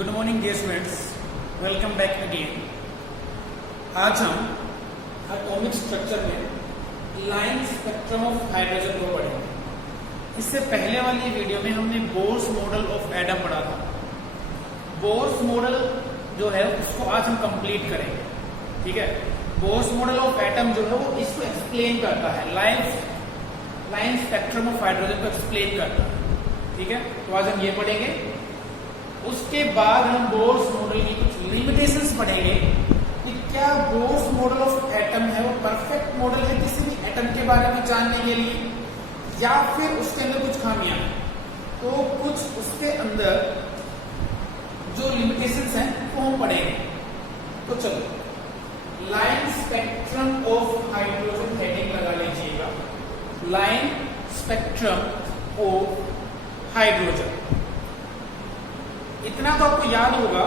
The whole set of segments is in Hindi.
Good morning dear students, welcome back again. आज हम एटॉमिक स्ट्रक्चर में लाइन स्पेक्ट्रम ऑफ हाइड्रोजन को पढ़ेंगे। इससे पहले वाली वीडियो में हमने बोर्स मॉडल ऑफ एटम पढ़ा था। बोर्स मॉडल जो है उसको आज हम कंप्लीट करेंगे, ठीक है। बोर्स मॉडल ऑफ एटम जो है वो इसको एक्सप्लेन करता है, लाइन स्पेक्ट्रम ऑफ हाइड्रोजन को एक्सप्लेन करता है, ठीक है। तो आज हम ये पढ़ेंगे। उसके बाद हम बोर्स मॉडल की कुछ लिमिटेशंस पढ़ेंगे कि क्या बोर्स मॉडल ऑफ एटम है वो परफेक्ट मॉडल है किसी भी एटम के बारे में जानने के लिए, या फिर उसके अंदर कुछ खामियां हैं। तो कुछ उसके अंदर जो लिमिटेशंस हैं वो हम पढ़ेंगे। तो चलो, line spectrum of hydrogen heading लगा लीजिएगा, लाइन स्पेक्ट्रम ऑफ हाइड्रोजन। इतना तो आपको याद होगा,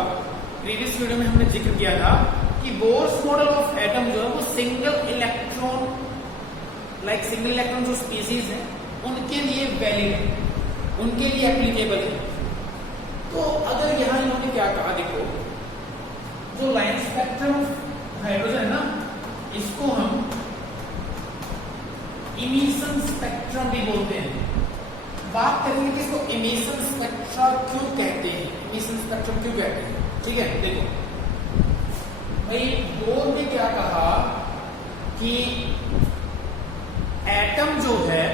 प्रीवियस वीडियो में हमने जिक्र किया था कि बोर्स मॉडल ऑफ एटम जो है वो सिंगल इलेक्ट्रॉन जो स्पीसीज है उनके लिए वैलिड है, उनके लिए एप्लीकेबल है। तो अगर यहां इन्होंने क्या कहा, देखो जो लाइन स्पेक्ट्रम ऑफ हाइड्रोजन है ना, इसको हम इमिशन स्पेक्ट्रम भी बोलते हैं। बात करेंगे कि इसको इमिशन स्पेक्ट्रा क्यों कहते हैं, इमिशन स्पेक्ट्रम क्यों कहते हैं, ठीक है। देखो भाई, बोर्ड ने क्या कहा कि एटम जो है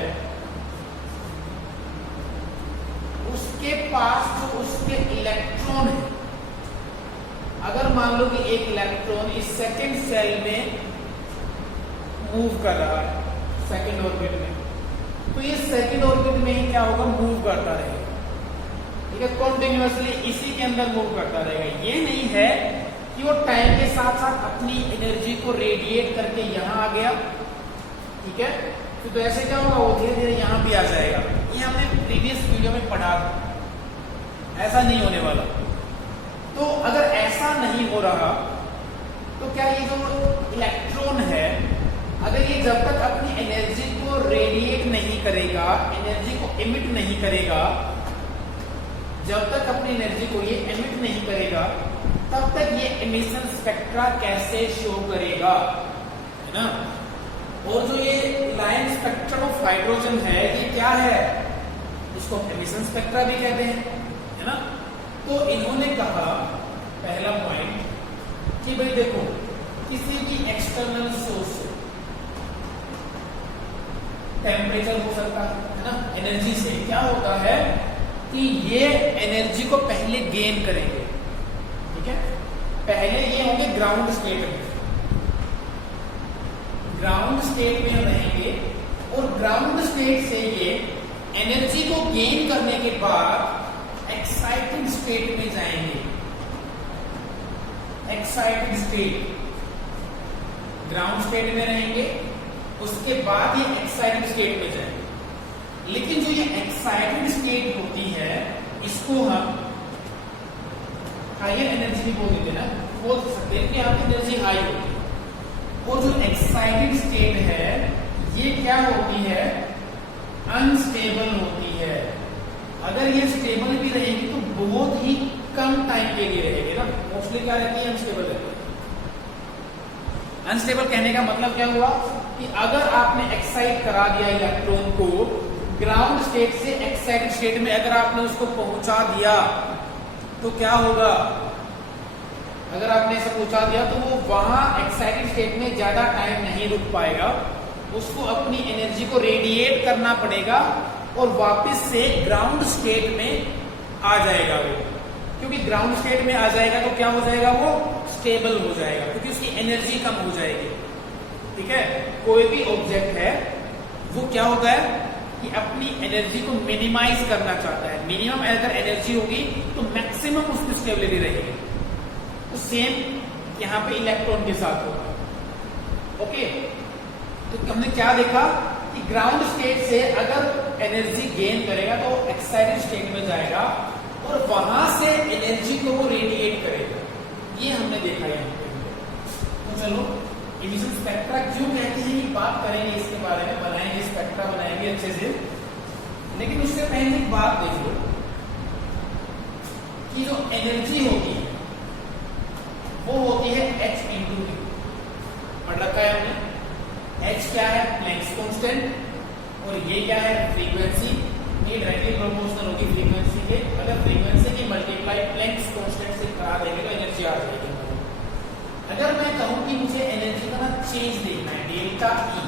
उसके पास जो उसके इलेक्ट्रॉन है, अगर मान लो कि एक इलेक्ट्रॉन इस सेकंड सेल में मूव कर रहा है, सेकंड ऑर्बिट में, तो ये सेकंड ऑर्बिट में ही क्या होगा, मूव करता रहेगा, ठीक है। कॉन्टिन्यूअसली इसी के अंदर मूव करता रहेगा। ये नहीं है कि वो टाइम के साथ साथ अपनी एनर्जी को रेडिएट करके यहां आ गया, ठीक है। तो ऐसे क्या होगा, वो धीरे धीरे यहां भी आ जाएगा। ये हमने प्रीवियस वीडियो में पढ़ा था, ऐसा नहीं होने वाला। तो अगर ऐसा नहीं हो रहा तो क्या ये जो इलेक्ट्रॉन है, अगर ये जब तक अपनी एनर्जी को रेडिएट नहीं करेगा, एनर्जी को एमिट नहीं करेगा, जब तक अपनी एनर्जी को ये एमिट नहीं करेगा, तब तक ये एमिशन स्पेक्ट्रा कैसे शो करेगा, है ना। और जो ये लाइन स्पेक्ट्रम ऑफ हाइड्रोजन है, ये क्या है, इसको एमिशन स्पेक्ट्रा भी कहते हैं, है ना। तो इन्होंने कहा पहला पॉइंट कि भाई देखो, किसी भी एक्सटर्नल सोर्स से टेम्परेचर हो सकता है ना, एनर्जी से क्या होता है कि ये एनर्जी को पहले गेन करेंगे, ठीक है। पहले ये होंगे ग्राउंड स्टेट में, ग्राउंड स्टेट में रहेंगे, और ग्राउंड स्टेट से ये एनर्जी को गेन करने के बाद एक्साइटेड स्टेट में जाएंगे। एक्साइटेड स्टेट, ग्राउंड स्टेट में रहेंगे, उसके बाद ये एक्साइटेड स्टेट में जाएंगे। लेकिन जो ये एक्साइटेड स्टेट होती है, इसको हम हायर एनर्जी भी बोल देते ना, बोल सकते हैं कि आपकी एनर्जी हाई होती है। और जो एक्साइटेड स्टेट है, ये क्या होती है, अनस्टेबल होती है। अगर ये स्टेबल भी रहेगी तो बहुत ही कम टाइम के लिए रहेगी ना, मोस्टली क्या रहती है, अनस्टेबल रहती है। अनस्टेबल कहने का मतलब क्या हुआ कि अगर आपने एक्साइट करा दिया इलेक्ट्रॉन को ग्राउंड स्टेट से एक्साइटेड स्टेट में, अगर आपने उसको पहुंचा दिया तो क्या होगा, अगर आपने इसे पहुंचा दिया तो वो वहां एक्साइटेड स्टेट में ज्यादा टाइम नहीं रुक पाएगा, उसको अपनी एनर्जी को रेडिएट करना पड़ेगा और वापस से ग्राउंड स्टेट में आ जाएगा वो। क्योंकि ग्राउंड स्टेट में आ जाएगा तो क्या हो जाएगा, वो स्टेबल हो जाएगा, क्योंकि उसकी एनर्जी कम हो जाएगी, ठीक है। कोई भी ऑब्जेक्ट है वो क्या होता है कि अपनी एनर्जी को मिनिमाइज करना चाहता है। मिनिमम अगर एनर्जी होगी तो मैक्सिमम उसकी स्टेबिलिटी रहेगी। तो सेम यहां पे इलेक्ट्रॉन के साथ होगा, ओके। तो हमने क्या देखा कि ग्राउंड स्टेट से अगर एनर्जी गेन करेगा तो एक्साइटेड स्टेट में जाएगा और वहां से एनर्जी को वो रेडिएट करेगा, ये हमने देखा यहाँ पे। तो चलो, इमिशन स्पेक्ट्रा क्यों कहते हैं, ये बात करेंगे, इसके बारे में बनाएंगे, स्पेक्ट्रा बनाएंगे अच्छे से। लेकिन उससे पहले एक बात देख लो कि की जो एनर्जी होती है वो होती है h इंटू v। पढ़ रखा है हमने। h क्या है? Planck's constant. और ये क्या है? फ्रीक्वेंसी। ये डायरेक्टली प्रोपोर्शनल होगी फ्रीक्वेंसी के। अगर फ्रीक्वेंसी की मल्टीप्लाई प्लैंक्स कांस्टेंट से करा देंगे तो एनर्जी आ जाएगी। अगर मैं कहूं कि मुझे एनर्जी का ना चेंज देखना है, डेल्टा ई,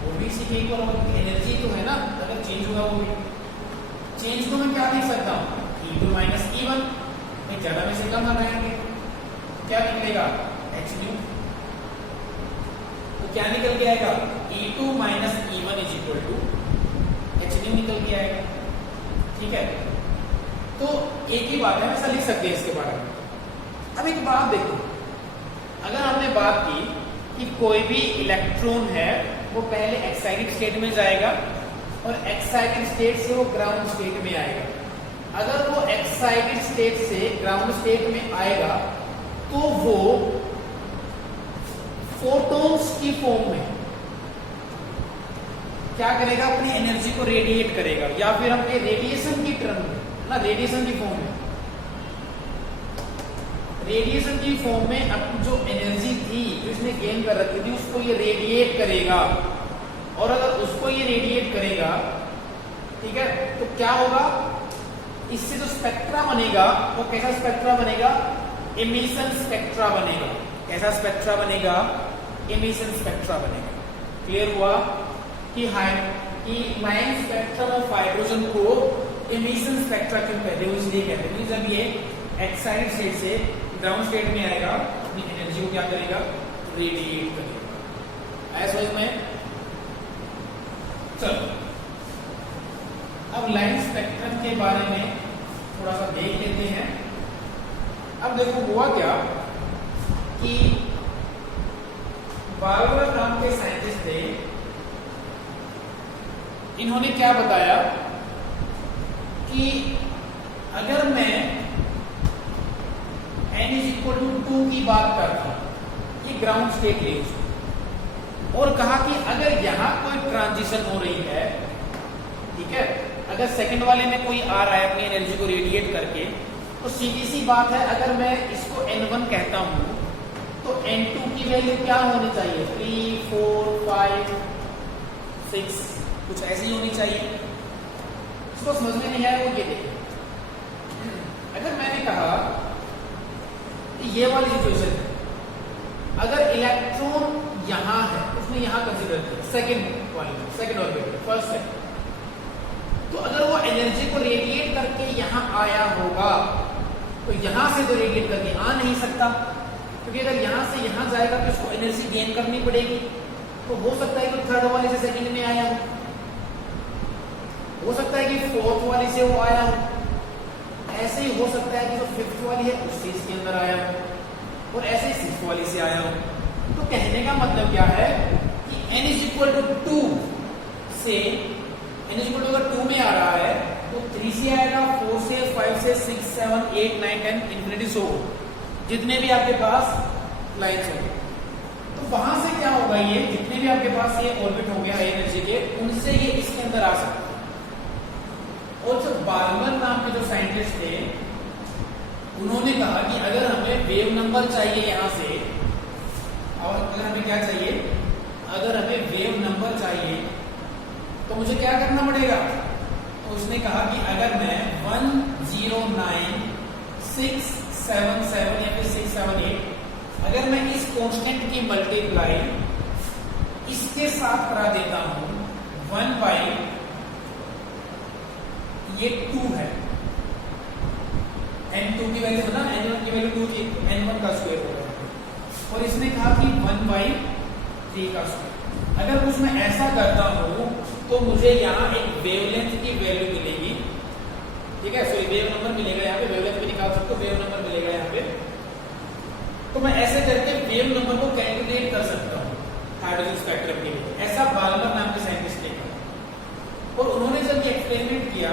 वो भी इसी के इक्वल होगा, एनर्जी तो है ना, अगर चेंज होगा वो भी चेंज को मैं क्या लिख सकता हूँ? E2 minus E1। मैं ज्यादा में से कम बनाएंगे, क्या निकलेगा? h nu. तो क्या निकल के आएगा? E2 minus E1 is equal to h nu निकल के आएगा। ठीक है, तो एक ही बात है, ऐसा लिख सकते हैं इसके बारे में। अब एक बात देखो, अगर हमने बात की कि कोई भी इलेक्ट्रॉन है वो पहले एक्साइटेड स्टेट में जाएगा और एक्साइटेड स्टेट से वो ग्राउंड स्टेट में आएगा। अगर वो एक्साइटेड स्टेट से ग्राउंड स्टेट में आएगा तो वो फोटॉन्स की फॉर्म में क्या करेगा? अपनी एनर्जी को रेडिएट करेगा, या फिर हम रेडिएशन की टर्म में ना, रेडिएशन की फॉर्म में, रेडिएशन की फॉर्म में अपनी जो एनर्जी थी जो इसने गेन कर रखी थी उसको ये रेडिएट करेगा। और अगर उसको ये रेडिएट करेगा, ठीक है, तो क्या होगा? इससे जो स्पेक्ट्रा बनेगा वो कैसा स्पेक्ट्रा बनेगा? एमिशन स्पेक्ट्रा बनेगा। कैसा स्पेक्ट्रा बनेगा? एमिशन स्पेक्ट्रा बनेगा। क्लियर हुआ कि इमाइन स्पेक्ट्रम ऑफ हाइड्रोजन को एमिशन स्पेक्ट्रा क्यों कहते हैं? इसलिए कहते हैं जब ये एक्साइटेड स्टेट से ग्राउंड स्टेट में आएगा अपनी एनर्जी को क्या करेगा? रेडिएट करेगा। ऐसा समझ में? चलो अब लाइन स्पेक्ट्रम के बारे में थोड़ा सा देख लेते हैं। अब देखो हुआ क्या कि बाल्मर नाम के साइंटिस्ट थे, इन्होंने क्या बताया कि अगर मैं n इज इक्वल टू 2 की बात करता हूं, ये ग्राउंड स्टेट ले उसको, और कहा कि अगर यहां कोई ट्रांजिशन हो रही है, ठीक है, अगर सेकंड वाले में कोई आ रहा है अपनी एनर्जी को रेडिएट करके, तो सीधी सी बात है अगर मैं इसको n1 कहता हूं तो n2 की वैल्यू क्या होनी चाहिए? 3, 4, 5, 6 कुछ ऐसी होनी चाहिए। इसको समझ में नहीं आया वो ये देखिए, अगर मैंने कहा कि ये वाली सिचुएशन है, अगर इलेक्ट्रॉन यहां है, उसने यहां कंसीडर किया सेकंड ऑर्बिट, फर्स्ट है, तो अगर वो एनर्जी को रेडिएट करके यहां आया होगा तो यहां से तो रेडिएट करके आ नहीं सकता, क्योंकि अगर यहां से यहां जाएगा तो उसको एनर्जी गेन करनी पड़ेगी। तो हो सकता है कि थर्ड वाले से सेकंड में आया हो सकता है कि फोर्थ वाली से वो आया हो, ऐसे ही हो सकता है कि जो फिफ्थ वाली है उस चीज के अंदर आया हो, और ऐसे ही सिक्स्थ वाली से आया हो। तो कहने का मतलब क्या है कि n इज इक्वल टू 2 से n इज इक्वल टू अगर 2 में आ रहा है तो 3 से आएगा, 4 से, 5 से, 6, 7, 8, 9, 10 इन्फिनिटी सो जितने भी आपके पास लाइन्स होंगे, तो वहां से क्या होगा? ये जितने भी आपके पास ये ऑर्बिट होंगे हाई एनर्जी के, उनसे ये इसके अंदर आ सकता है। और जो बाल्मर नाम के जो साइंटिस्ट थे, उन्होंने कहा कि अगर हमें वेव नंबर चाहिए यहां से, और अगर हमें क्या चाहिए? अगर हमें वेव नंबर चाहिए तो मुझे क्या करना पड़ेगा? तो उसने कहा कि अगर मैं 109, 677 या फिर 678 अगर मैं इस कांस्टेंट की मल्टीप्लाई इसके साथ करा देता हूं 1 बाई ये 2 है, n2 की वैल्यू ना, n1 की वैल्यू 2 थी, n1 का स्क्वायर होगा, और इसने कहा कि 1 बाई 3 का स्क्वायर। अगर कुछ मैं ऐसा करता हूं तो मुझे यहाँ एक वेवलेंथ की वैल्यू मिलेगी, ठीक है, सॉरी वेव नंबर मिलेगा, यहाँ पे वेवलेंथ भी निकाल सकते हो, वेव नंबर मिलेगा यहाँ पे। तो मैं ऐसे करके वेव नंबर को कैलकुलेट कर सकता हूँ हाइड्रोजन स्पेक्ट्रम के लिए। ऐसा बाल्मर नाम के साइंटिस्ट ने कहा, और उन्होंने जब ये एक्सपेरिमेंट किया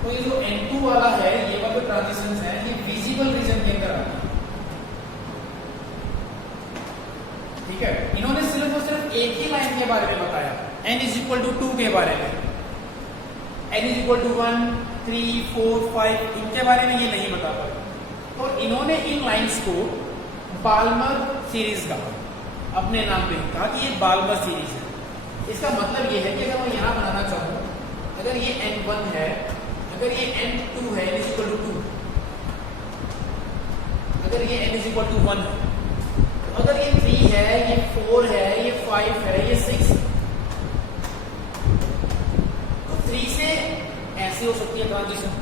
तो ये जो n2 वाला है, ये वाला ट्रांजिशन है, ये विजिबल रीजन के अंदर आता है, ठीक है। इन्होंने सिर्फ और सिर्फ एक ही लाइन के बारे में बताया, n इज इक्वल टू 2 के बारे में, n इज इक्वल टू 1, 3, 4, 5 इनके बारे में ये नहीं बता पाए। और इन्होंने इन लाइंस को बाल्मर सीरीज कहा, अपने नाम पे कहा कि ये बाल्मर सीरीज है। इसका मतलब ये है कि अगर मैं यहाँ बनाना चाहूँ, अगर ये n1 है, अगर ये n2 है n इक्वल टू 2, अगर ये n इक्वल टू 1 है, तो अगर ये 3 है, ये 4 है, ये 5 है, ये 6, तो 3 से ऐसे हो सकती है ट्रांजिशन,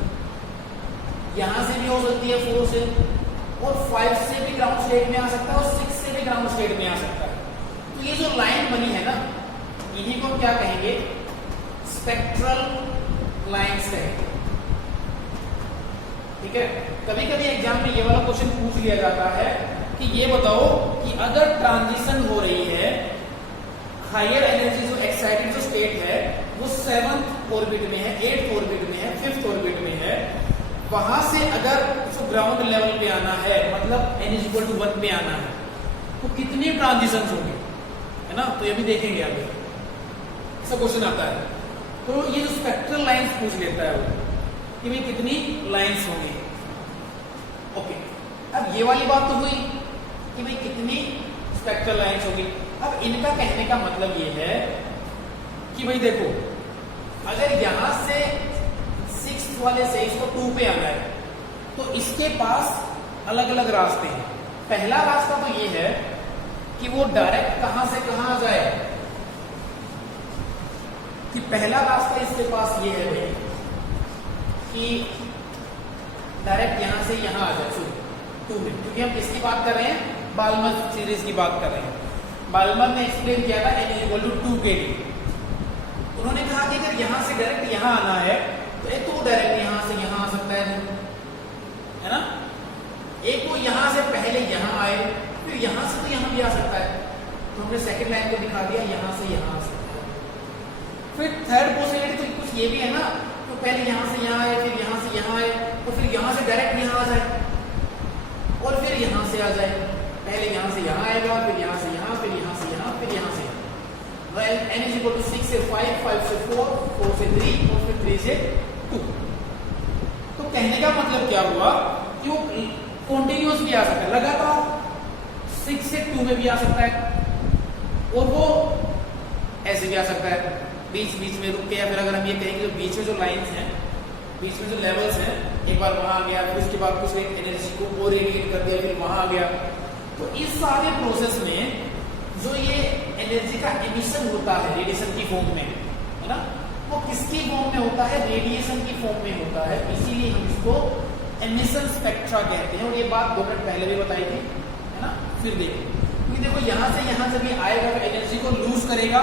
यहां से भी हो सकती है 4 से, और 5 से भी ग्राउंड स्टेट में आ सकता है, और 6 से भी ग्राउंड स्टेट में आ सकता है। तो ये जो लाइन बनी है ना, इन्हीं को क्या कहेंगे, स्पेक्ट्रल लाइंस कहेंगे। ठीक है, कभी कभी एग्जाम में ये वाला क्वेश्चन पूछ लिया जाता है कि ये बताओ कि अगर ट्रांजिशन हो रही है, हायर एनर्जी जो एक्साइटेड जो स्टेट है वो 7th ऑर्बिट में है, 8th ऑर्बिट में है, 5th ऑर्बिट में है, वहां से अगर जो ग्राउंड लेवल पे आना है, मतलब n इक्वल टू 1 पे आना है, तो कितनी ट्रांजिशन होंगे, है ना। तो ये भी देखेंगे आगे, ऐसा क्वेश्चन आता है। तो ये जो स्पेक्ट्रल लाइंस पूछ लेता है वो कि भाई कितनी लाइंस होंगी। ओके, अब ये वाली बात तो हुई कि भाई कितनी स्पेक्ट्रल लाइंस होगी। अब इनका कहने का मतलब ये है कि भाई देखो, अगर यहां से 6th वाले से इसको 2 पे आना है, तो इसके पास अलग अलग रास्ते हैं। पहला रास्ता तो ये है कि वो डायरेक्ट कहां से कहां आ जाए, कि पहला रास्ता इसके पास ये है भाई कि डायरेक्ट यहां से यहां आ जाए 2 में, क्योंकि हम किसकी बात कर रहे हैं, बाल्मर सीरीज की बात कर रहे हैं। बाल्मर ने एक्सप्लेन किया था n इक्वल टू 2 के लिए। उन्होंने कहा कि अगर यहां से डायरेक्ट यहां आना है, तो एक तो डायरेक्ट यहां से यहां आ सकता है ना, एक वो यहां से पहले यहां आए, फिर यहां से तो यहां भी आ सकता है। तो हमने सेकंड लाइन को दिखा दिया, यहां से यहां आ सकता है। फिर थर्ड पॉसिबिलिटी तो कुछ ये भी है ना, तो पहले यहां से यहां आए, फिर यहां से यहां आए, तो फिर यहां से डायरेक्ट यहां आ जाए, और फिर यहां से आ जाए, पहले यहां से यहां आएगा, फिर यहां से यहां, फिर यहां से यहां, फिर यहां से यहां। n इक्वल टू 6 से 5, 5 से 4, 4 से 3, और फिर 3 से 2। तो कहने का मतलब क्या हुआ कि वो कॉन्टिन्यूअस भी आ सकता है, लगातार 6 से 2 में भी आ सकता है, और वो ऐसे भी आ सकता है, बीच बीच में रुक के, या फिर अगर हम ये कहेंगे जो बीच में जो लाइंस हैं, बीच में जो लेवल्स हैं, एक बार वहां आ गया, फिर उसके बाद कुछ एनर्जी को और रेडिएट कर दिया, फिर वहां आ गया। तो इस सारे प्रोसेस में जो ये एनर्जी का एमिशन होता है रेडिएशन की फॉर्म में, है ना, वो किसकी फॉर्म में होता है, रेडिएशन की फॉर्म में होता है। इसीलिए हम इसको एमिशन स्पेक्ट्रा कहते हैं, और ये बात 2 मिनट पहले भी बताई थी, है ना। फिर देखो, क्योंकि देखो यहां से यहां जब ये आएगा तो एनर्जी को लूज करेगा,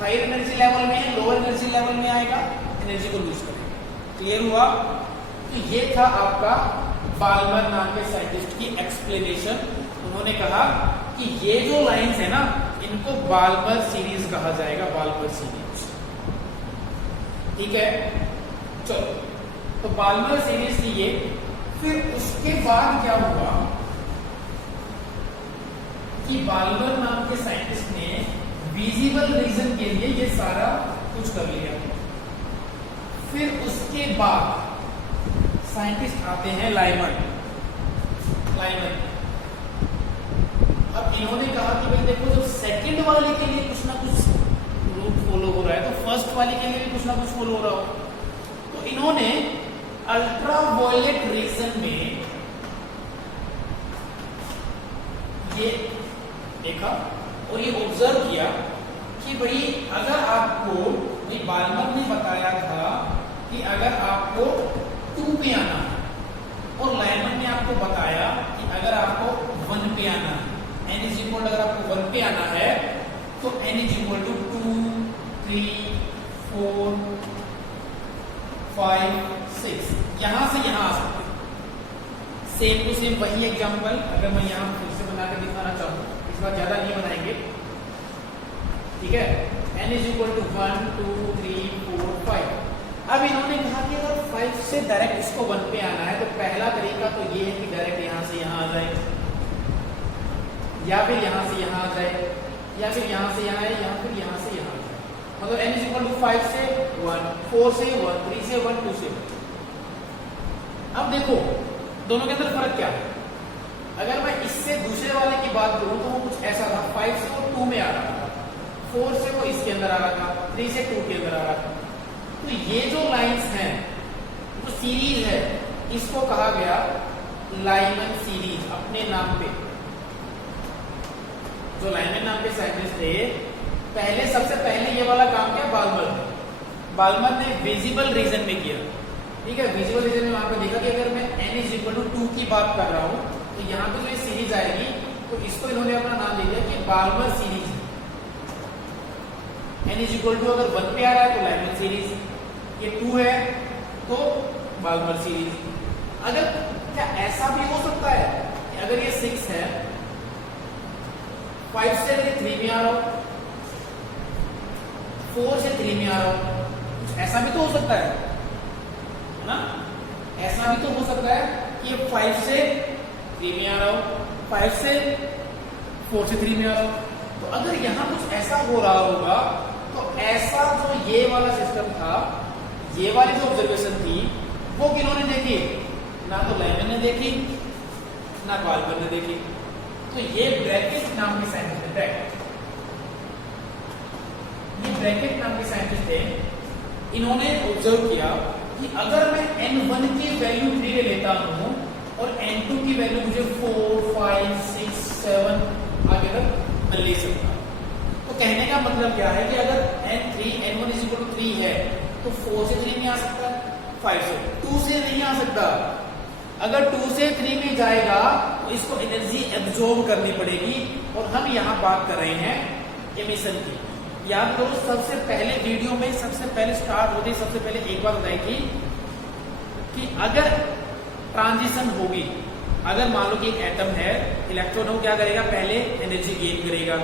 हायर एनर्जी लेवल में, लोअर एनर्जी लेवल में आएगा, एनर्जी को लूज करेगा। क्लियर हुआ? तो ये था आपका बाल्मर नाम के साइंटिस्ट की एक्सप्लेनेशन। उन्होंने कहा कि ये जो लाइंस है ना, इनको बाल्मर सीरीज कहा जाएगा, बाल्मर सीरीज। ठीक है, चलो, तो बाल्मर सीरीज थी ये। फिर उसके बाद क्या हुआ कि बाल्मर नाम के साइंटिस्ट ने विजिबल रीजन के लिए ये सारा कुछ कर लिया। फिर उसके बाद साइंटिस्ट आते हैं लाइमन। अब इन्होंने कहा कि भाई देखो, जो सेकंड वाले के लिए कुछ ना कुछ रूट फॉलो हो रहा है, तो फर्स्ट वाले के लिए भी कुछ ना कुछ फॉलो हो रहा हो। तो इन्होंने अल्ट्रावायलेट रीजन में ये देखा और ये ऑब्जर्व किया कि भाई अगर आपको, भाई बाल्मर ने बताया था कि अगर आपको 2 पे आना है, और लाइमन ने आपको बताया कि अगर आपको 1 पे आना है, n इज इक्वल, अगर आपको 1 पे आना है तो n इज इक्वल टू 2, 3, 4, 5, 6, यहां से यहां आ सकते हैं। सेम टू सेम वही एग्जांपल अगर मैं यहां फिर से बनाकर दिखाना चाहूँ, इस बार ज्यादा नहीं बनाएंगे, ठीक है। n is equal to 1, 2, 3, 4, 5। अब इन्होंने कहा कि अगर 5 से डायरेक्ट इसको 1 पे आना है, तो पहला तरीका तो ये है कि डायरेक्ट यहां से यहां आ जाए, या फिर यहां से यहां आ जाए, या फिर यहां से यहां आए, या फिर यहां से यहां आ जाए। मतलब n इज इक्वल टू 5 से 1, 4 से 1, 3 से 1, 2 से 1। अब देखो, दोनों के अंदर फर्क क्या है? अगर मैं इससे दूसरे वाले की बात करूं तो वो कुछ ऐसा था, 5 से वो 2 में आ रहा था, 4 से वो इसके अंदर आ रहा था, 3 से 2 के अंदर आ रहा था। तो ये जो लाइंस हैं, जो सीरीज है, इसको कहा गया लाइमन सीरीज अपने नाम पे। जो लाइमन नाम के साइंटिस्ट थे, पहले सबसे पहले ये वाला काम किया बाल्मर ने। बाल्मर ने विजिबल रीजन में किया, ठीक है। विजिबल रीजन में वहां पे देखा कि अगर मैं n=2 की बात कर रहा हूं तो यहाँ पे जो ये सीरीज आएगी, तो इसको इन्होंने अपना नाम दे दिया कि बाल्मर सीरीज। n= अगर 1 पे आ रहा है तो लाइमन सीरीज, ये 2 है तो बाल्मर सीरीज। अगर क्या ऐसा भी हो सकता है कि अगर ये 6 है, 5 से अगर 3 में आ रहा हो, 4 से 3 में आ रहा हो, कुछ ऐसा भी तो हो सकता है ना? ऐसा भी तो हो सकता है कि ये 5 से 3 में आ रहा हो, 5 से 4 से 3 में आ रहा हो। तो अगर यहां कुछ ऐसा हो रहा होगा, तो ऐसा जो ये वाला सिस्टम था, ये वाली जो ऑब्जर्वेशन थी, वो किन्होंने देखी? ना तो लाइमन ने देखी, ना बाल्मर ने देखी। तो ये ब्रैकेट नाम के साइंटिस्ट थे, ये ब्रैकेट नाम के साइंटिस्ट थे। इन्होंने ऑब्जर्व किया कि अगर मैं n1 की वैल्यू 3 ले लेता हूं और n2 की वैल्यू मुझे 4, 5, 6, 7 आगे तक ले सकता। तो कहने का मतलब क्या है कि अगर n1 3 है तो 4 से 3 में आ सकता है, 5 से 2 से नहीं आ सकता। अगर 2 से 3 में जाएगा तो इसको एनर्जी एब्जॉर्ब करनी पड़ेगी, और हम यहां बात कर रहे हैं एमिशन की। याद करो, सबसे पहले वीडियो में सबसे पहले स्टार्ट होते ही सबसे पहले एक बात बताई थी कि अगर ट्रांजिशन होगी, अगर मान लो कि एक एटम है, इलेक्ट्रॉन वो क्या करेगा? पहले एनर्जी गेन करेगा,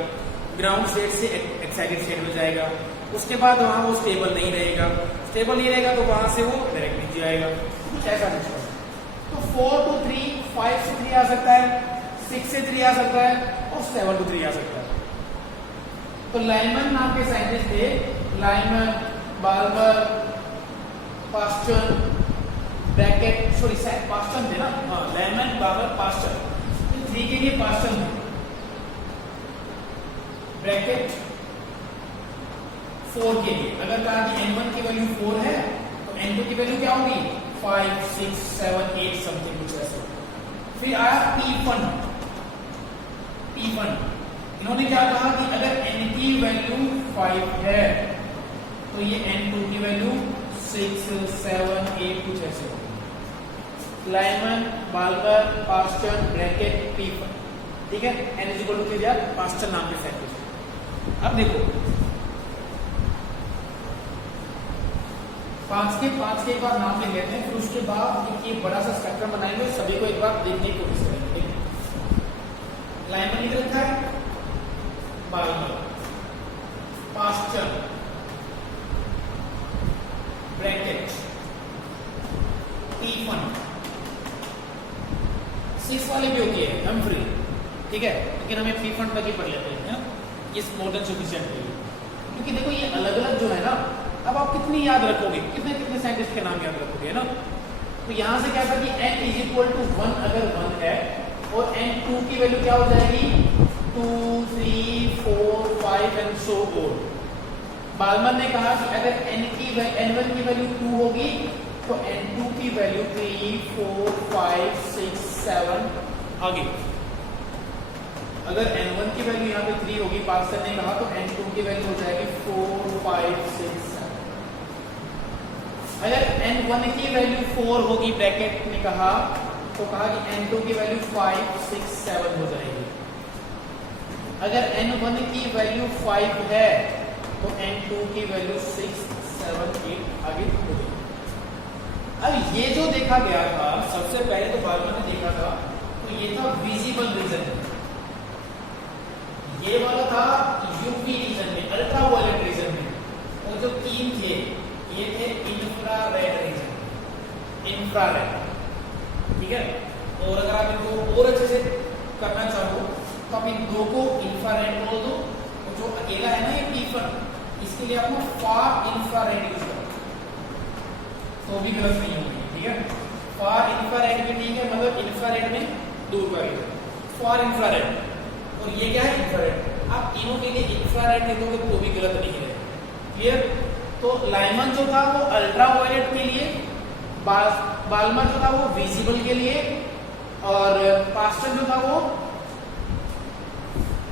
ग्राउंड स्टेट से एक्साइटेड स्टेट में जाएगा, उसके बाद वहां वो स्टेबल नहीं रहेगा, स्टेबल नहीं रहेगा तो वहां से वो डायरेक्ट नीचे आएगा, कुछ ऐसा कुछ। तो 4 to 3, 5 से 3 आ सकता है, 6 से 3 आ सकता है, और 7 to 3 आ सकता है। तो लाइमन नाम के साइंटिस्ट थे, Lyman, Balmer, Paschen, Brackett, sorry Paschen थे ना, हाँ, लाइमन, बाल्मर, पास्चन। 3 के लिए पास्चन, ब्रैकेट 4 के लिए। अगर कहा कि n1 की वैल्यू 4 है तो n2 की वैल्यू क्या होगी? 5, 6, 7, 8 समथिंग कुछ ऐसा। फिर आया P1। इन्होंने क्या कहा कि अगर n की वैल्यू 5 है तो ये n2 की वैल्यू 6, 7, 8 कुछ ऐसे होगी। Lyman, Balmer, Paschen, bracket, P1, ठीक है। n दिया पास्चन नाम के साइंटिस्ट। अब देखो 5 के एक बार नाम लिख लेते हैं, फिर उसके बाद एक बड़ा सा स्पेक्ट्रम बनाएंगे, सभी को एक बार देखने की कोशिश करेंगे। लाइमन लिख रखा है, बाल्मर, पास्चन, ब्रैकेट, P1। 6 वाले भी होती है हम्फ्री, ठीक है, लेकिन हमें P1 तक ही पढ़ लेते हैं, ये मोर देन सफिशिएंट है। क्योंकि देखो ये अलग अलग जो है ना, अब आप कितनी याद रखोगे, कितने साइंटिस्ट के नाम याद रखोगे, है ना। तो यहां से क्या था कि n=1 अगर 1 है और n2 की वैल्यू क्या हो जाएगी? 2, 3, 4, 5 एंड सो ऑन। बाल्मर ने कहा कि अगर n1 की वैल्यू 2 होगी तो n2 की वैल्यू 3, 4, 5, 6, 7 आगे। अगर n1 की वैल्यू यहाँ पे 3 होगी, पास्चन ने कहा, तो n2 की वैल्यू हो जाएगी 4, 5, 6, 7। अगर n1 की वैल्यू 4 होगी, ब्रैकेट ने कहा, तो कहा कि n2 की वैल्यू 5, 6, 7 हो जाएगी। अगर n1 की वैल्यू 5 है तो n2 की वैल्यू 6, 7, 8 आगे हो गई। अब ये जो देखा गया था, सबसे पहले तो बाल्मर ने देखा था, तो ये था विजिबल रीजन, ये वाला था यूवी रीजन में, अल्ट्रावायलेट रीजन में, और जो 3 थे ये थे इंफ्रारेड रीजन, इंफ्रारेड, ठीक है। और अगर आप इनको और अच्छे से करना चाहो तो आप इन दो को इंफ्रारेड बोल दो, और जो अकेला है ना ये P1, इसके लिए आपको फार इंफ्रारेड यूज करो तो भी गलत नहीं होगी, ठीक है। फार इंफ्रारेड भी ठीक है, मतलब इंफ्रारेड में दूर का रीजन, फार इंफ्रारेड, और ये क्या है इंफ्रारेड। आप तीनों के लिए इंफ्रारेड दे दोगे तो भी गलत नहीं है, क्लियर। तो लाइमन जो था वो अल्ट्रावायलेट के लिए, बाल्मर जो था वो विजिबल के लिए, और पास्टन जो था वो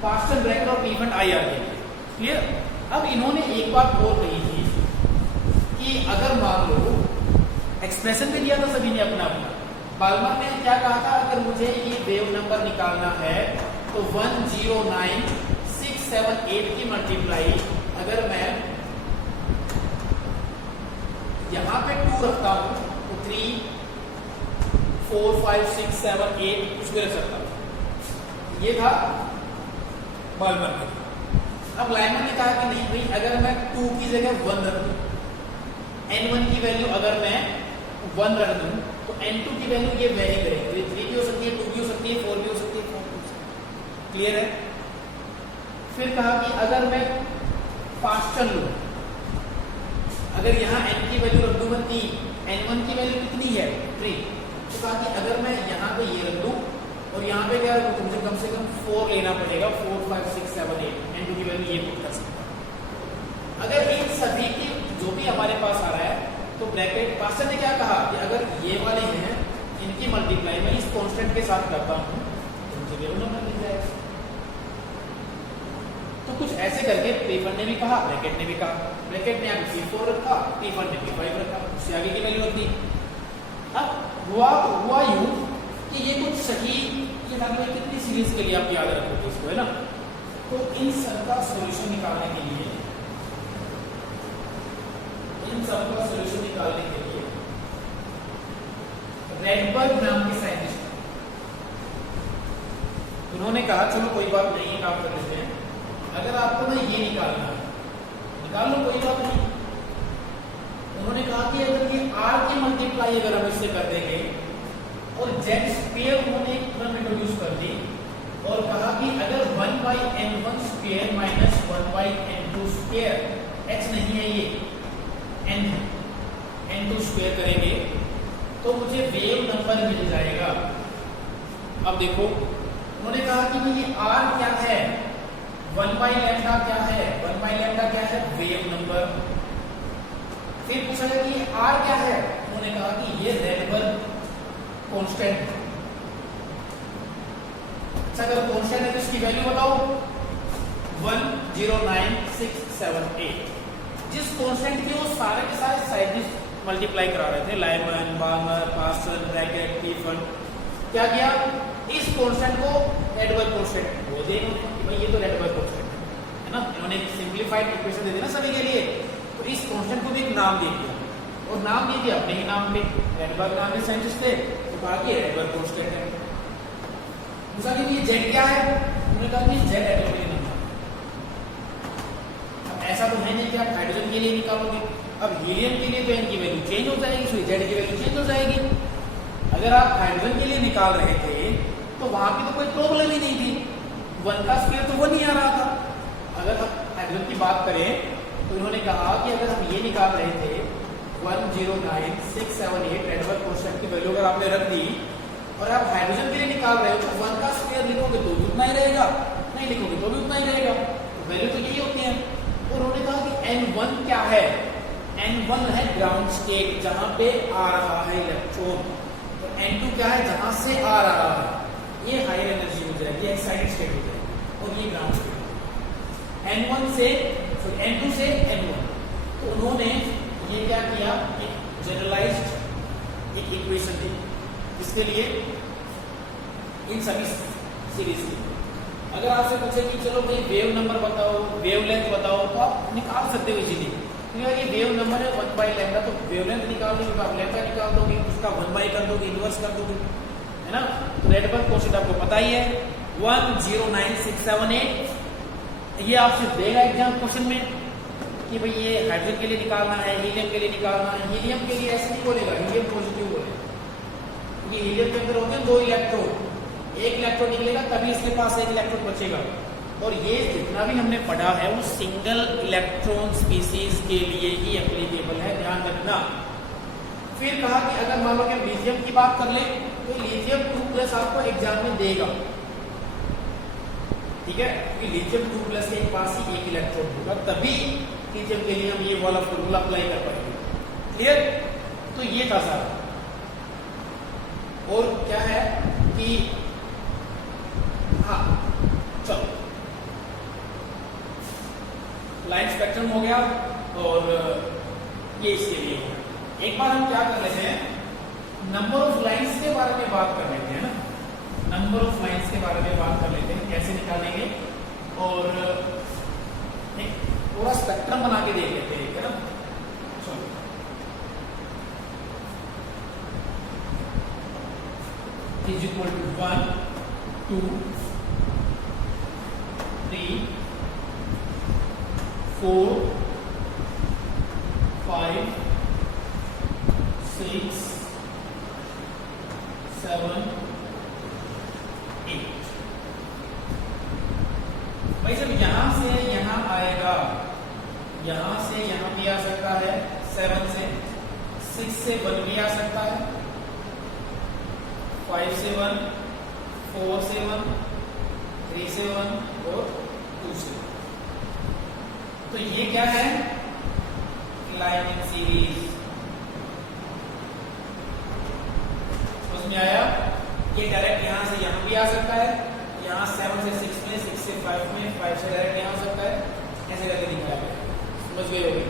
पास्टन ब्रैकेट और इवेंट आईआर के लिए, क्लियर। अब इन्होंने एक बात और कही थी कि अगर मान लो एक्सप्रेशन भी दिया था सभी ने अपना अपना, बाल्मर ने क्या कहा था, अगर मुझे ये वेव नंबर निकालना है तो 109678 की मल्टीप्लाई अगर मैं यहां पे 2 रखता हूं तो 3 4 5 6 7 8 कुछ भी रख सकता हूं। ये था बाल्मर ने। अब लाइमन ने कहा कि नहीं भाई, अगर मैं 2 की जगह 1 रख दूं, n1 की वैल्यू अगर मैं 1 रख दूं तो n2 की वैल्यू ये वेरी करेगी, 3 भी हो सकती है, 2 भी हो सकती है, 4 भी हो सकती है, 4 भी हो सकती है, क्लियर है। फिर कहा कि अगर मैं पास्टन लूं, अगर यहाँ n की वैल्यू रख दूं मैं 3, n1 की वैल्यू कितनी है 3, तो कहा कि अगर मैं यहाँ पे ये रख दूं और यहाँ पे क्या रखूं, मुझे कम से कम 4 लेना पड़ेगा, 4 5 6 7 8, n2 की वैल्यू ये पुट कर सकता हूं। अगर इन सभी की जो भी हमारे पास आ रहा है तो ब्रैकेट, पास्टर ने क्या कहा कि अगर ये वाले हैं इनकी मल्टीप्लाई मैं इस कांस्टेंट के साथ करता हूं तो मुझे वेव नंबर मिल जाएगा। तो कुछ ऐसे करके P1 ने भी कहा, ब्रैकेट ने भी कहा, ब्रैकेट ने आगे P4 रखा, P1 ने P5 रखा, उससे आगे की वैल्यू रखी। अब हुआ यूं कि ये कुछ सही, ये कितनी सीरीज के लिए आप याद रखोगे इसको, है ना। तो इन सब का सॉल्यूशन निकालने के लिए रेडबर्ग नाम के साइंटिस्ट, उन्होंने कहा चलो कोई बात नहीं, काम कर लेते हैं, अगर आपको ना ये निकालना है निकाल लो, कोई बात नहीं। उन्होंने कहा कि अगर ये r की मल्टीप्लाई अगर हम इससे कर देंगे और जेड स्क्वायर उन्होंने एक टर्म इंट्रोड्यूस कर दी और कहा कि अगर 1/n1 square minus 1/n2 square, h नहीं है ये n2 स्क्वायर करेंगे तो मुझे वेव नंबर मिल जाएगा। अब देखो उन्होंने कहा कि ये r क्या है, 1/लैम्डा क्या है, 1/लैम्डा क्या है वेव नंबर। फिर पूछा गया कि ये r क्या है, उन्होंने कहा कि ये रेडबर्ग कांस्टेंट। अच्छा अगर कांस्टेंट है तो इसकी वैल्यू बताओ, 109678। जिस कांस्टेंट की वो सारे के सारे साइंटिस्ट मल्टीप्लाई करा रहे थे, Lyman, Balmer, Paschen, bracket, P1, क्या किया, इस कांस्टेंट को रेडबर्ग कांस्टेंट बोल दिया कि भाई ये तो रेडबर्ग कांस्टेंट है ना। इन्होंने एक सिंपलीफाइड इक्वेशन दे दी ना सभी के लिए, तो इस कांस्टेंट को भी एक नाम दे दिया और नाम दे दिया अपने ही नाम पे, रेडबर्ग नाम के साइंटिस्ट थे तो कहा कि रेडबर्ग कांस्टेंट है। दूसरा कि ये जेड क्या है, उन्होंने कहा कि जेड एटॉमिक नंबर। अब ऐसा तो है नहीं कि आप हाइड्रोजन के लिए निकालोगे, अब हीलियम के लिए तो इनकी वैल्यू चेंज हो जाएगी, इसलिए जेड की वैल्यू चेंज हो जाएगी। अगर आप हाइड्रोजन के लिए निकाल रहे थे तो वहां पे तो कोई प्रॉब्लम ही नहीं थी, 1 का स्क्वायर तो 1 ही आ रहा था। अगर हम हाइड्रोजन की बात करें तो इन्होंने कहा कि अगर हम ये निकाल रहे थे 109678 रेडबर्ग कांस्टेंट की वैल्यू अगर आपने रख दी और आप हाइड्रोजन के लिए निकाल रहे हो तो 1 का स्क्वायर लिखोगे तो भी उतना ही रहेगा, नहीं लिखोगे तो भी उतना ही रहेगा, तो वैल्यू तो यही होती है। और उन्होंने कहा कि n1 क्या है, n1 है ग्राउंड स्टेट जहां पे आ रहा है इलेक्ट्रॉन, और n2 क्या है जहां से आ रहा है, ये हायर एनर्जी हो जाएगी, एक्साइटेड स्टेट हो जाएगी, और ये ग्राउंड स्टेट। n1 से n2 से n1, तो उन्होंने ये क्या किया, एक जनरलाइज्ड एक इक्वेशन दी इसके लिए इन सभी सीरीज की। अगर आपसे पूछे कि चलो भाई वेव नंबर बताओ, वेवलेंथ बताओ, तो आप निकाल सकते हो इजीली। क्योंकि ये वेव नंबर है 1/लैम्डा, तो वेवलेंथ निकाल दोगे तो आप लैम्डा निकाल दोगे, उसका 1 कर दोगे, इनवर्स कर दोगे, है ना। तो रेडबर्ग कांस्टेंट आपको पता ही है 109678। ये आपसे देगा एग्जाम क्वेश्चन में कि भाई ये हाइड्रोजन के लिए निकालना है, हीलियम के लिए निकालना है। हीलियम के लिए ऐसे नहीं बोलेगा, हीलियम पॉजिटिव बोलेगा। ये हीलियम के अंदर होते हैं 2 इलेक्ट्रॉन, एक इलेक्ट्रॉन निकलेगा तभी इसके पास एक इलेक्ट्रॉन बचेगा। और ये जितना भी हमने पढ़ा है वो सिंगल इलेक्ट्रॉन स्पीसीज के लिए ही एप्लीकेबल है, ध्यान रखना। फिर कहा कि अगर मान लो कि हम लिथियम की बात कर ले तो लिथियम 2+ आपको एग्जाम में देगा, ठीक है, कि लिथियम 2+ के पास ही एक इलेक्ट्रॉन होगा, तभी लिथियम के लिए हम ये वाला फॉर्मूला अप्लाई कर पाएंगे। क्लियर? तो ये था सारा। और क्या है कि हाँ चलो, लाइन स्पेक्ट्रम हो गया और ये इसके लिए हो गया। एक बार हम क्या कर लेते हैं, नंबर ऑफ लाइंस के बारे में बात कर लेते हैं ना, नंबर ऑफ लाइंस के बारे में बात कर लेते हैं, कैसे निकालेंगे, और एक पूरा स्पेक्ट्रम बना के देख लेते हैं, है ना। चलो इज इक्वल टू 1 2 3 4 5 6 7 8। भाई जब यहां से यहां आएगा, यहां से यहां भी आ सकता है, 7 से 6 से 1 भी आ सकता है, 5 से 1, 4 से 1, 3 से 1 और 2 से 1। तो ये क्या है, लाइन इन सीरीज। समझ में आया? ये डायरेक्ट यहां से यहां भी आ सकता है, यहां 7 से 6 में, 6 से 5 में, 5 से डायरेक्ट यहां हो सकता है, ऐसे करके दिखाया गया। समझ गए होंगे?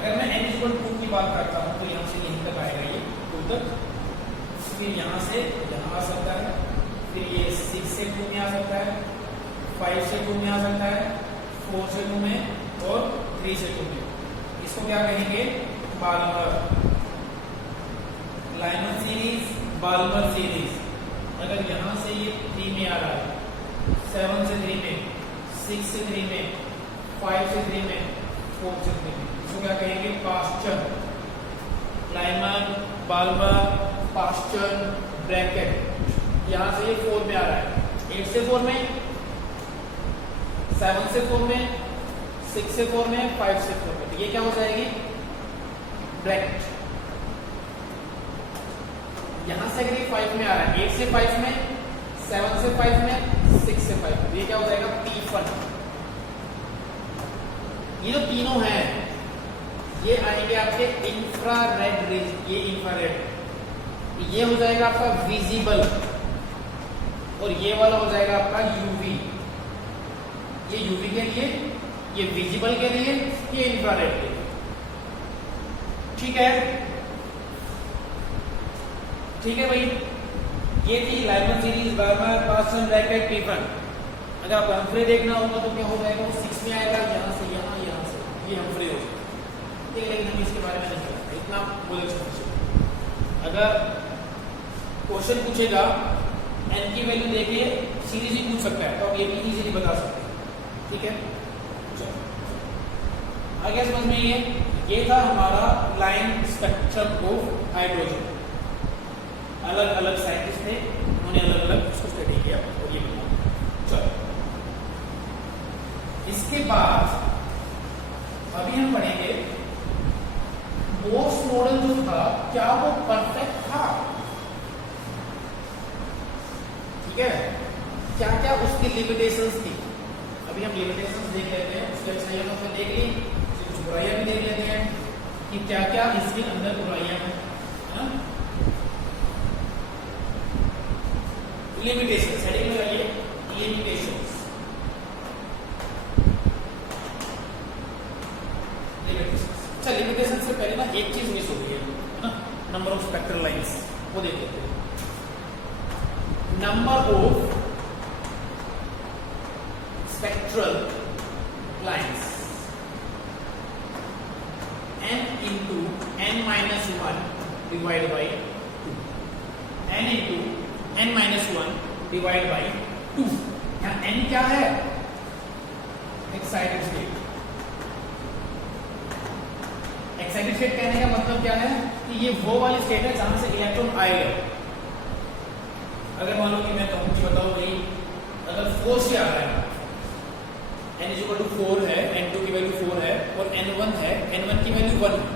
अगर मैं n=2 की बात करता हूं तो यहां से यहीं तक आएगा, ये 2 तक, फिर यहां से यहां आ सकता है, फिर ये 6 से 2 में आ सकता है, 5 से 2 में आ सकता है, 4 से 2 में और 3 से 2 में। इसको क्या कहेंगे, Balmer liner series, Balmer series. अगर यहां से ये 3 में आ रहा है, 7 से 3 में, 6 से 3 में, 5 से 3 में, 4 से 3 में, इसको क्या कहेंगे, Paschen. Lyman, Balmer, Paschen, Brackett. यहां से ये 4 में आ रहा है, 8 से 4 में, 7 से 4 में, 6 से 4 में, 5 से 4 में, तो ये क्या हो जाएगी, ब्रैकेट। यहां से अगर ये 5 में आ रहा है, 8 से 5 में, 7 से 5 में, 6 से 5 में, ये क्या हो जाएगा, P1। ये जो तीनों हैं ये आएंगे आपके इंफ्रारेड रेंज, ये इंफ्रारेड, ये हो जाएगा आपका विजिबल, और ये वाला हो जाएगा आपका यूवी। ये यूवी के लिए, ये विजिबल के लिए, ये इंफ्रारेड के लिए। ठीक है, ठीक है भाई, ये थी Lyman series, Balmer, Paschen, Brackett, P1। अगर आप हम्फ्रे देखना होगा तो क्या हो जाएगा, वो 6 में आएगा, यहां से यहां, यहां से ये हम्फ्रे हो जाएगा। ठीक है, लेकिन हम इसके बारे में नहीं करते, इतना बोले समझिए। अगर क्वेश्चन पूछेगा n की वैल्यू देखिए, सीरीज ही पूछ सकता है, तो आप ये भी इजीली बता सकते हैं। ठीक है, चलो आगे समझ में। ये था हमारा लाइन स्पेक्ट्रम ऑफ हाइड्रोजन। अलग अलग साइंटिस्ट थे, उन्होंने अलग अलग इसको स्टडी किया और ये बना। चलो इसके बाद अभी हम पढ़ेंगे बोर्स मॉडल जो था, क्या वो परफेक्ट था? ठीक है, क्या क्या उसकी लिमिटेशंस थी, अभी हम लिमिटेशंस देख लेते हैं। उसकी अच्छाइयों को हमने देख ली, कुछ बुराइयां भी देख लेते हैं कि क्या क्या इसके अंदर बुराइयां हैं, है ना। लिमिटेशंस हेडिंग में लगाइए, लिमिटेशंस। अच्छा, लिमिटेशन से पहले ना एक चीज मिस हो गई है ना, नंबर ऑफ स्पेक्ट्रल लाइंस, वो देख लेते हैं। Number of spectral lines n into n-1 divided by 2, n into n-1 divided by 2। यहाँ n क्या है, एक्साइटेड स्टेट। एक्साइटेड स्टेट कहने का मतलब क्या है कि ये वो वाली स्टेट है जहां से इलेक्ट्रॉन आएगा। अगर मान लो कि मैं कहूं कि बताओ भाई, अगर 4 से आ रहा है, n = 4 है, n2 की वैल्यू 4 है और n1 है, n1 की वैल्यू 1 है,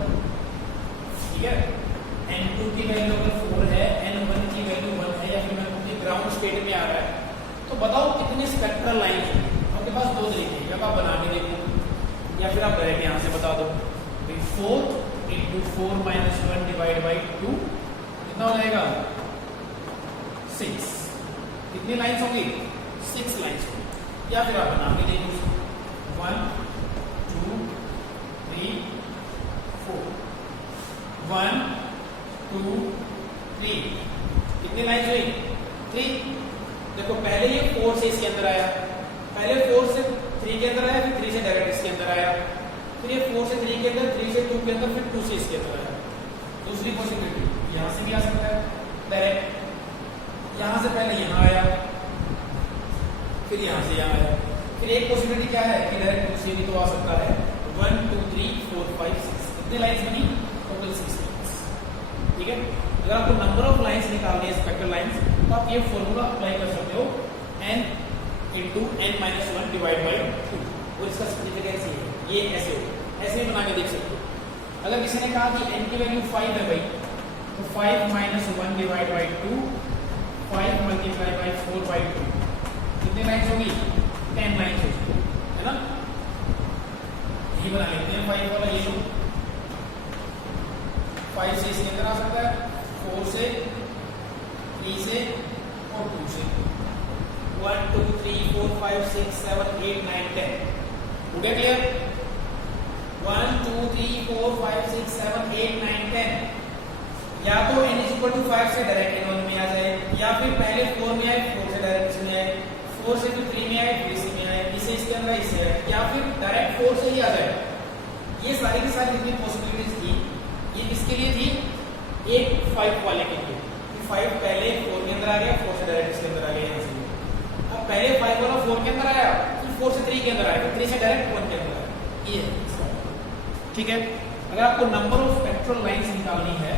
ठीक है। n2 की वैल्यू अगर 4 है, n1 की वैल्यू 1 है, या फिर मैं कहूँ ग्राउंड स्टेट में आ रहा है, तो बताओ कितने स्पेक्ट्रल लाइन है। आपके पास दो तरीके हैं, या तो आप बना के देखो या फिर आप डायरेक्ट यहाँ से बता दो। 4 इंटू 4 माइनस 1 डिवाइड बाई 2 कितना हो जाएगा 6। कितनी लाइन्स होंगी 6 लाइन्स होंगी। या फिर आप बना के देखो 1 2 3 4 1 2 3 कितनी लाइन्स हुई 3। देखो पहले ये 4 से इसके अंदर आया, पहले 4 से 3 के अंदर आया, फिर 3 से डायरेक्ट इसके अंदर आया, फिर ये 4 से 3 के अंदर, 3 से 2 के अंदर, फिर 2 से इसके अंदर आया। दूसरी पॉसिबिलिटी यहां से भी आ सकता है डायरेक्ट, यहां से पहले यहां आया, फिर यहां से यहां आया। फिर एक पॉसिबिलिटी क्या है कि डायरेक्ट 2 से भी तो आ सकता है। 1 2 3 4 5 6 कितनी लाइन्स बनी टोटल 6 लाइन्स। ठीक है। अगर आपको नंबर ऑफ लाइन्स निकालनी है स्पेक्ट्रल लाइन्स, तो आप ये फॉर्मूला अप्लाई कर सकते हो n into n minus 1 divide by 2, और इसका सिग्निफिकेंस ये ऐसे हो, ऐसे ही बना के देख सकते हो। अगर किसी ने कहा कि n की वैल्यू 5 है भाई, तो 5 minus 1 divide by 2, 5 multiply by 4 by 2 कितनी लाइन्स होगी 10 लाइन्स होगी, है ना। ये बना लेते हैं 5 वाला, ये 5 से इसके अंदर आ सकता है, 4 से 3 से और 2 से। 1 2 3 4 5 6 7 8 9 10 हो गया क्लियर। 1 2 3 4 5 6 7 8 9 10 या तो n इज इक्वल टू 5 से डायरेक्ट n1 में आ जाए, या फिर पहले 4 में आए, 4 से डायरेक्ट इसमें आए, 4 से फिर 3 में आए, फिर इसी में आए, इसे इसके अंदर इसे आए, या फिर डायरेक्ट 4 से ही आ जाए। ये सारी की सारी जितनी पॉसिबिलिटीज थी ये किसके लिए थी, एक 5 वाले के लिए। 5 पहले 4 के अंदर आ गया, 4 से डायरेक्ट इसके अंदर आ गया, यहाँ से। अब पहले 5 वाला 4 के अंदर आया, फिर 4 से 3 के अंदर आया, फिर 3 से डायरेक्ट 1 के अंदर आया। ये है, ठीक है। अगर आपको नंबर ऑफ स्पेक्ट्रल लाइन्स निकालनी है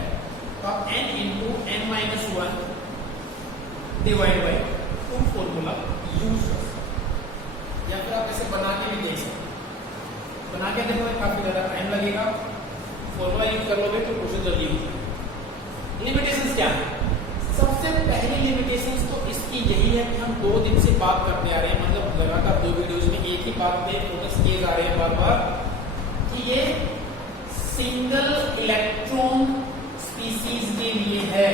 तो आप n into n minus 1 divide by 2 formula use कर सकते, या फिर आप ऐसे बना के भी देख सकते। बना के देखो काफी ज्यादा टाइम लगेगा, फॉर्मूला यूज कर लोगे तो प्रोसेस जल्दी हो जाएगा। लिमिटेशंस क्या है, सबसे पहली लिमिटेशंस तो इसकी यही है कि हम 2 दिन से बात करते आ रहे हैं, मतलब लगातार 2 वीडियोस में एक ही बात पे फोकस किए जा रहे हैं बार बार, कि ये सिंगल इलेक्ट्रॉन स्पीसीज के लिए है।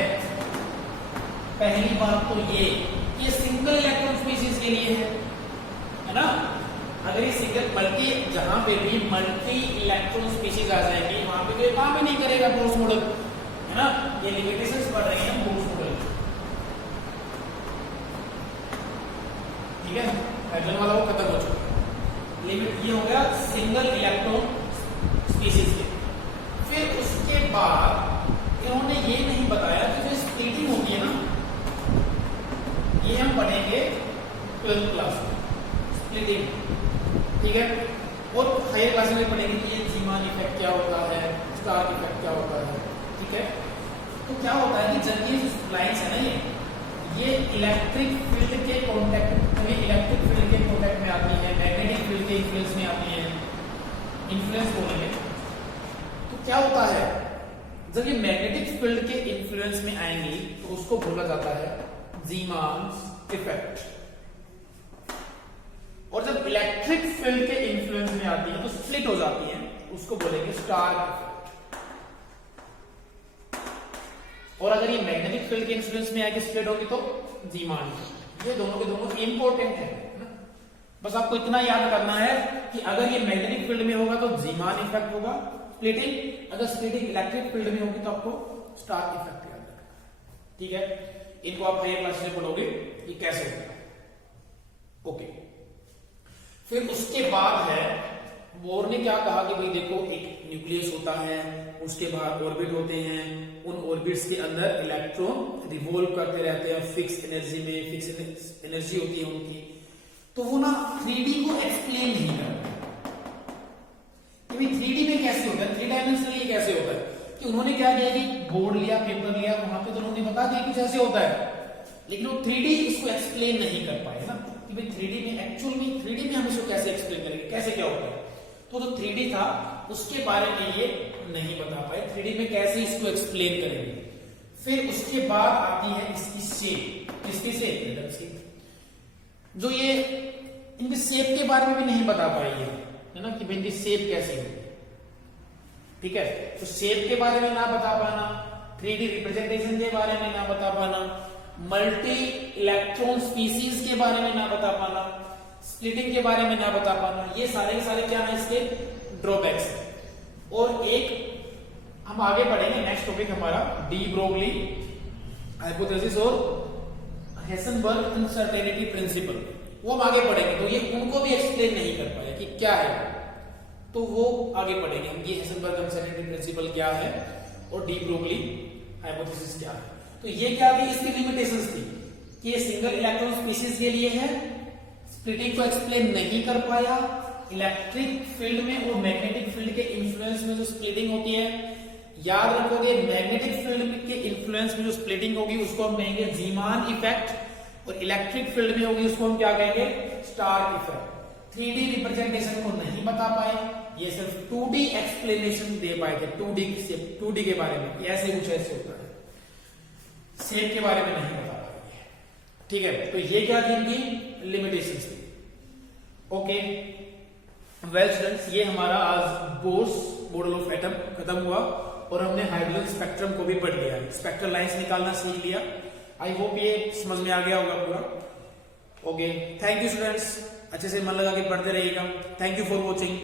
पहली बात तो ये सिंगल इलेक्ट्रॉन स्पीसीज के लिए है ना। अगर ये सिंगल, बल्कि जहां पे भी मल्टी इलेक्ट्रॉन स्पीसीज आ जाएंगे वहां पे तो काम ही नहीं करेगा बोर्स मॉडल, है ना। ये लिमिटेशंस बढ़ रही हैं बोर्स मॉडल, ठीक है। हाइड्रोजन वाला वो खत्म हो चुका, लिमिट ये हो गया सिंगल इलेक्ट्रॉन स्पीसीज के। फिर उसके बाद इन्होंने ये नहीं बताया कि जो स्प्लिटिंग होती है ना, ये हम पढ़ेंगे 12th क्लास में, स्प्लिटिंग, ठीक है। और हायर क्लास में पढ़ेंगे कि ये जीमान इफेक्ट क्या होता है, स्टार इफेक्ट क्या होता है, ठीक है। तो क्या होता है कि जब ये लाइन्स है ना, ये इलेक्ट्रिक फील्ड के कॉन्टेक्ट में, इलेक्ट्रिक फील्ड के कॉन्टेक्ट में आती है, मैग्नेटिक फील्ड के इन्फ्लुएंस में आती है, इन्फ्लुएंस बोलेंगे। तो क्या होता है, जब ये मैग्नेटिक फील्ड के इन्फ्लुएंस में आएंगी तो उसको बोला जाता है जीमान्स इफेक्ट, और जब इलेक्ट्रिक फील्ड के इन्फ्लुएंस में आती है तो स्प्लिट हो जाती है, उसको बोलेंगे स्टार इफेक्ट। और अगर ये मैग्नेटिक फील्ड के इन्फ्लुएंस में आके स्प्लिट होगी तो जीमान इफेक्ट। ये दोनों के दोनों इंपॉर्टेंट है, बस आपको इतना याद करना है कि अगर ये मैग्नेटिक फील्ड में होगा तो जीमान इफेक्ट होगा स्प्लिटिंग, अगर स्प्लिटिंग इलेक्ट्रिक फील्ड में होगी तो आपको स्टार इफेक्ट याद रखना, ठीक है। इनको आप हायर क्लास में पढ़ोगे कि कैसे होगा, ओके। फिर उसके बाद है, बोर ने क्या कहा कि भाई देखो एक न्यूक्लियस होता है, उसके बाद ऑर्बिट होते हैं, उन ऑर्बिट्स के अंदर इलेक्ट्रॉन रिवॉल्व करते रहते हैं फिक्स एनर्जी में, फिक्स एनर्जी होती है उनकी। तो वो ना 3D को एक्सप्लेन नहीं करते कि 3D में कैसे होता है, 3 डायमेंशनली कैसे होता है। कि उन्होंने क्या किया कि बोर्ड लिया, पेपर लिया, वहां पे तो उन्होंने बता दिया कुछ ऐसे होता है, लेकिन वो 3D इसको एक्सप्लेन नहीं कर पाए ना, कि भाई 3D में एक्चुअल में 3D में हम इसको कैसे एक्सप्लेन करेंगे, कैसे क्या होता है। तो जो 3D था उसके बारे में ये नहीं बता पाए, 3D में कैसे इसको एक्सप्लेन करेंगे। फिर उसके बाद आती है इसकी शेप, किसकी शेप, जो ये इनकी शेप के बारे में भी नहीं बता पाई है ना, कि इनकी शेप कैसी होगी। ठीक है, तो शेप के बारे में ना बता पाना, 3D रिप्रेजेंटेशन के बारे में ना बता पाना, मल्टी इलेक्ट्रॉन स्पीसीज के बारे में ना बता पाना, स्प्लिटिंग के बारे में ना बता पाना, ये सारे के सारे क्या है इसके ड्रॉबैक्स है। और एक हम आगे पढ़ेंगे, नेक्स्ट टॉपिक हमारा डी ब्रोगली हाइपोथेसिस और हेसनबर्ग अनसर्टेनिटी प्रिंसिपल, वो हम आगे पढ़ेंगे। तो ये उनको भी एक्सप्लेन नहीं कर पाया कि क्या है, तो वो आगे पढ़ेंगे हम, ये हेसनबर्ग अनसर्टेनिटी प्रिंसिपल क्या है और डी ब्रोगली हाइपोथेसिस क्या है। तो ये क्या थी, इसकी लिमिटेशंस थी कि ये सिंगल इलेक्ट्रॉन स्पीसीज के लिए है, स्प्लिटिंग को एक्सप्लेन नहीं कर पाया, इलेक्ट्रिक फील्ड में और मैग्नेटिक फील्ड के इन्फ्लुएंस में जो स्प्लिटिंग होती है, याद रखोगे मैग्नेटिक फील्ड के इन्फ्लुएंस में जो स्प्लिटिंग होगी उसको हम कहेंगे जीमान इफेक्ट, और इलेक्ट्रिक फील्ड में होगी उसको हम क्या कहेंगे, स्टार इफेक्ट। 3D रिप्रेजेंटेशन को नहीं बता पाए, ये सिर्फ 2D एक्सप्लेनेशन दे पाए थे, 2D के बारे में ऐसे कुछ ऐसे होता है, शेप के बारे में नहीं बता पाए। ठीक है, तो ये क्या थी इनकी लिमिटेशंस थी। ओके वेल स्टूडेंट्स, ये हमारा आज बोर्स मॉडल ऑफ एटम खत्म हुआ और हमने हाइड्रोजन स्पेक्ट्रम को भी पढ़ लिया, स्पेक्ट्रल लाइंस निकालना सीख लिया। आई होप ये समझ में आ गया होगा पूरा। ओके, थैंक यू स्टूडेंट्स, अच्छे से मन लगा के पढ़ते रहिएगा। Thank you for watching.